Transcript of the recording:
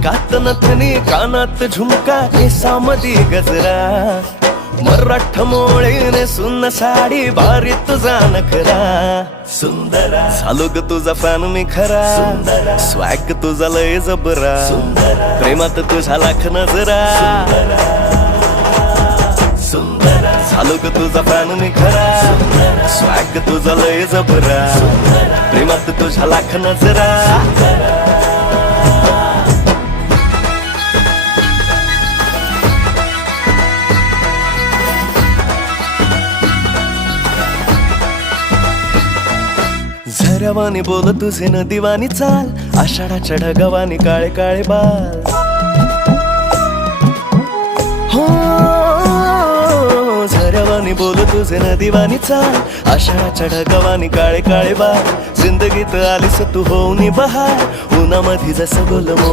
नाकात नथनी कानात झुमका केसामधी गजरा मराठ मोळीने सुन्न साडी भारी तुझा नखरा सुंदरा झालो ग तुझा फॅन मी खरा स्वॅग तुझा लय जबरा प्रेमात तुझा लाख नजरा झालो ग तुझा फॅन मी खरा स्वॅग तुझा लय जबरा प्रेमात तुझा लाख नजरा झऱ्यावानी बोल तुझे नदीवानी चाल आषाढाच्या ढगावानी काळे काळे बाल हो झऱ्यावानी बोल तुझे नदीवानी चाल आषाढाच्या ढगावानी काळे काळे बाल जिंदगीत आलीस तू होऊनी बहार उन्हामध्ये जसं बोल